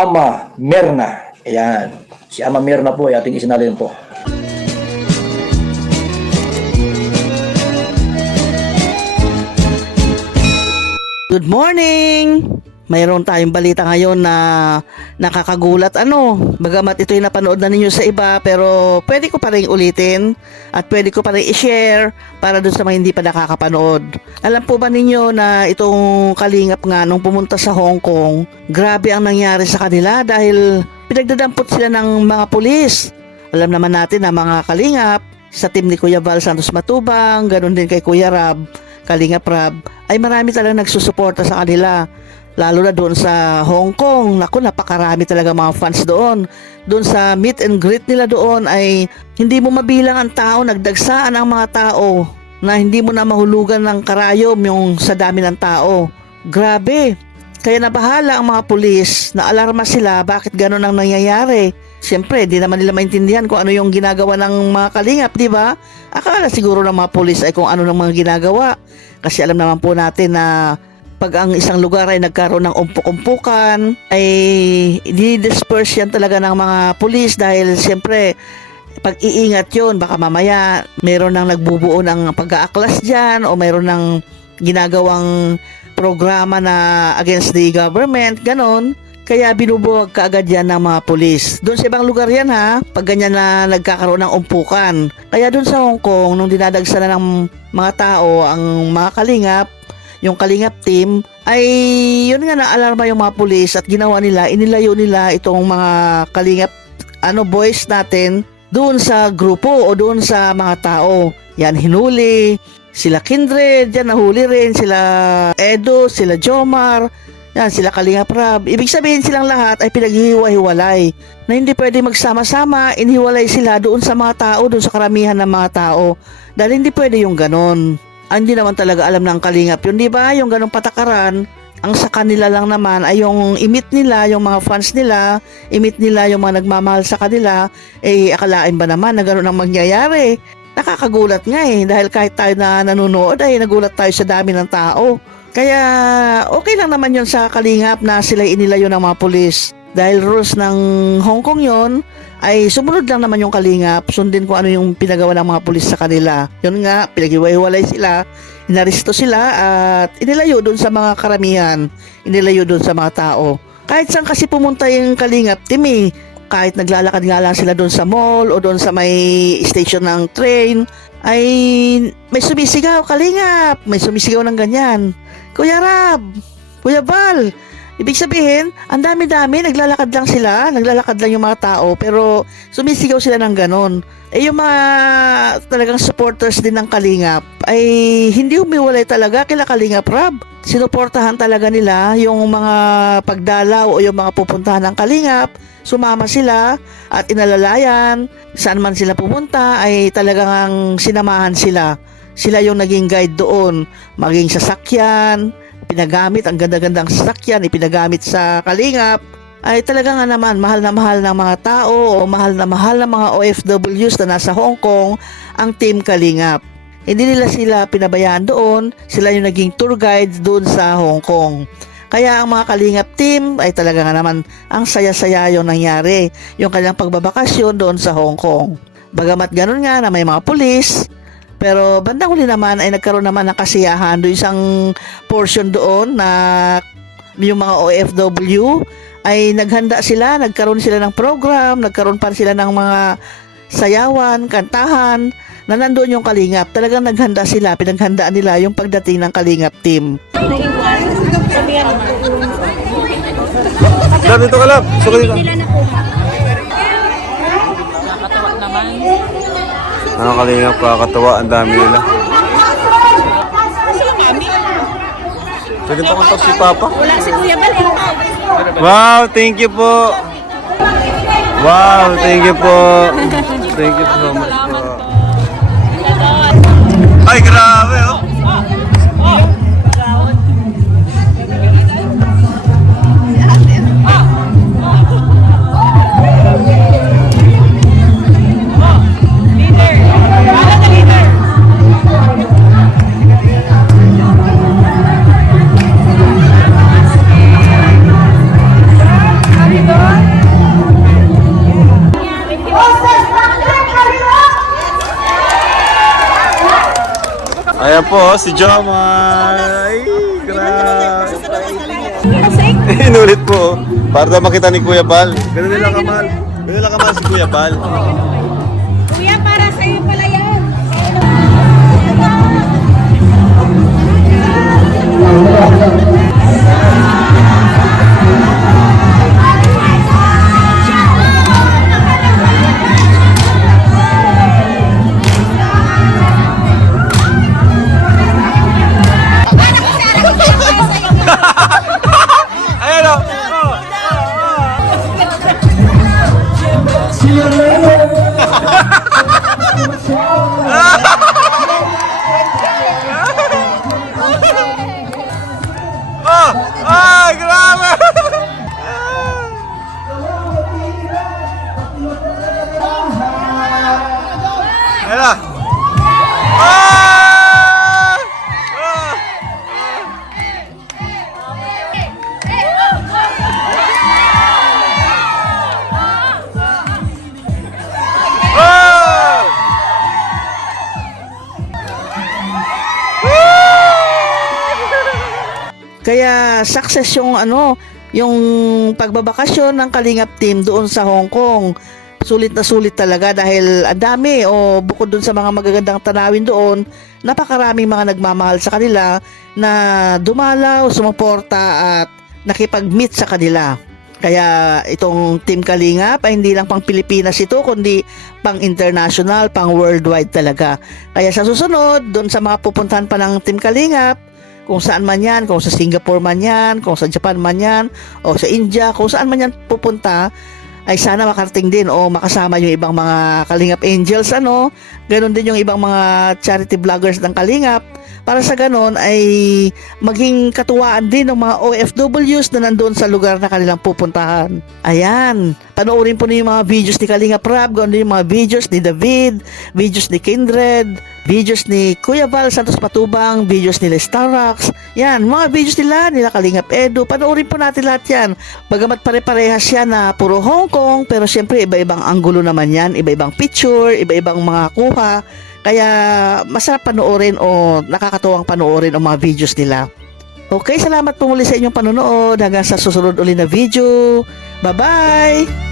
Ama Mirna. Ayan. Si Ama Mirna po ay ating isinalin po. Good morning! Mayroon tayong balita ngayon na nakakagulat Bagamat ito'y napanood na ninyo sa iba, pero pwede ko pa rin ulitin at pwede ko pa rin i-share para doon sa mga hindi pa nakakapanood. Alam po ba ninyo na itong kalingap nga nung pumunta sa Hong Kong, grabe ang nangyari sa kanila dahil pinagdadampot sila ng mga pulis. Alam naman natin na mga kalingap sa team ni Kuya Val Santos Matubang, ganun din kay Kuya Rab, Kalingap Rab, ay marami talagang nagsusuporta sa kanila. Lalo na doon sa Hong Kong. Naku, napakarami talaga mga fans doon. Doon sa meet and greet nila doon ay hindi mo mabilang ang tao. Nagdagsaan ang mga tao na hindi mo na mahulugan ng karayom yung sa dami ng tao. Grabe. Kaya nabahala ang mga pulis, na alarma sila bakit gano'n ang nangyayari. Siyempre, di naman nila maintindihan kung ano yung ginagawa ng mga kalingap, di ba? Akala siguro ng mga pulis ay kung ano ng mga ginagawa. Kasi alam naman po natin na pag ang isang lugar ay nagkaroon ng umpuk-umpukan, ay di-disperse yan talaga ng mga pulis dahil siyempre pag-iingat yun, baka mamaya meron nang nagbubuo ng pag-aaklas dyan o meron nang ginagawang programa na against the government, ganon. Kaya binubuwag kaagad yan ng mga pulis. Doon sa ibang lugar yan pag ganyan na nagkakaroon ng umpukan. Kaya doon sa Hong Kong, nung dinadagsa na ng mga tao, ang mga kalingap, yung kalingap team, ay yun nga na-alarma yung mga pulis at ginawa nila, inilayo nila itong mga kalingap boys natin doon sa grupo o doon sa mga tao. Yan, hinuli. Sila Kindred, yan nahuli rin. Sila Edo, sila Jomar, yan, sila Kalingap Rab. Ibig sabihin silang lahat ay pinaghihiwa-hiwalay. Na hindi pwede magsama-sama, inihiwalay sila doon sa mga tao, doon sa karamihan ng mga tao. Dahil hindi pwede yung ganon. Hindi naman talaga alam ng kalingap yun, di ba? Yung ganong patakaran, ang sa kanila lang naman ay yung imit nila, yung mga fans nila, imit nila yung mga nagmamahal sa kanila, akalain ba naman na gano'n ang mangyayari? Nakakagulat nga dahil kahit tayo na nanonood ay nagulat tayo sa dami ng tao. Kaya okay lang naman yun sa kalingap na sila inilayo ng mga pulis. Dahil rules ng Hong Kong yon ay sumunod lang naman yung kalingap, sundin kung ano yung pinagawa ng mga pulis sa kanila. Yun nga, pinaghiwa-hiwalay sila, inaristo sila at inilayo doon sa mga karamihan, inilayo doon sa mga tao. Kahit saan kasi pumunta yung kalingap team kahit naglalakad nga lang sila doon sa mall o doon sa may station ng train, ay may sumisigaw, kalingap, may sumisigaw ng ganyan. Kuya Rab, Kuya Val, ibig sabihin, ang dami-dami, naglalakad lang yung mga tao, pero sumisigaw sila ng ganon. Yung mga talagang supporters din ng Kalingap, ay hindi humiwalay talaga kila Kalingap Rab. Sinuportahan talaga nila yung mga pagdalaw o yung mga pupuntahan ng Kalingap, sumama sila at inalalayan, saan man sila pumunta ay talagang sinamahan sila. Sila yung naging guide doon, maging sasakyan, pinagamit, ang ganda-gandang sasakyan, ipinagamit sa Kalingap, ay talaga nga naman mahal na mahal ng mga tao o mahal na mahal ng mga OFWs na nasa Hong Kong ang Team Kalingap. Hindi nila sila pinabayaan doon, sila yung naging tour guide doon sa Hong Kong. Kaya ang mga Kalingap team ay talaga nga naman ang saya-saya yung nangyari, yung kanilang pagbabakasyon doon sa Hong Kong. Bagamat ganun nga na may mga pulis, pero bandang huli naman ay nagkaroon naman ng kasiyahan doon isang portion doon na yung mga OFW ay naghanda sila, nagkaroon sila ng program, nagkaroon pa sila ng mga sayawan, kantahan, na nandoon yung Kalingap. Talagang naghanda sila, pinaghandaan nila yung pagdating ng Kalingap team. Dito ka lang, sukali ka. Nakakatawa naman. Nakakalingap, kakatawa, ang dami nila. Sige, pakuntok si Papa. Wala si Kuya Bal. Wow, thank you po. Wow, thank you po. Thank you so much po. Ay, grabe po, si Jomar. Ay, grabe. Inulit po. Para daw makita ni Kuya Bal. Ganun nila kamal. Ganun nila kamal si Kuya Bal. Kuya, para sa'yo pala yan. Ayan o. Oh! Ay, grabe! Ayan na. Ah! Ah! Ah! Kaya success yung yung pagbabakasyon ng Kalingap team doon sa Hong Kong. Sulit na sulit talaga dahil ang dami o bukod doon sa mga magagandang tanawin doon, napakaraming mga nagmamahal sa kanila na dumalaw, sumuporta at nakipag-meet sa kanila. Kaya itong Team Kalingap ay hindi lang pang Pilipinas ito, kundi pang international, pang worldwide talaga. Kaya sa susunod, doon sa mga pupuntahan pa ng Team Kalingap, kung saan man yan, kung sa Singapore man yan, kung sa Japan man yan, o sa India, kung saan man yan pupunta, ay sana makarating din o makasama yung ibang mga Kalingap Angels, ganon din yung ibang mga charity vloggers ng Kalingap, para sa ganon ay maging katuwaan din ng mga OFWs na nandoon sa lugar na kanilang pupuntahan. Ayan, panoorin po niyo yung mga videos ni Kalingap Rab, ganon din yung mga videos ni David, videos ni Kindred, videos ni Kuya Val Santos Patubang, videos nila Starax, yan, mga videos nila Kalingap Edu, panoorin po natin lahat yan. Bagamat pare-parehas yan na puro Hong Kong, pero syempre iba-ibang anggulo naman yan, iba-ibang picture, iba-ibang mga kuha, kaya masarap panoorin o nakakatuwang panoorin ang mga videos nila. Okay, salamat po muli sa inyong panonood, hanggang sa susunod uli na video. Bye-bye!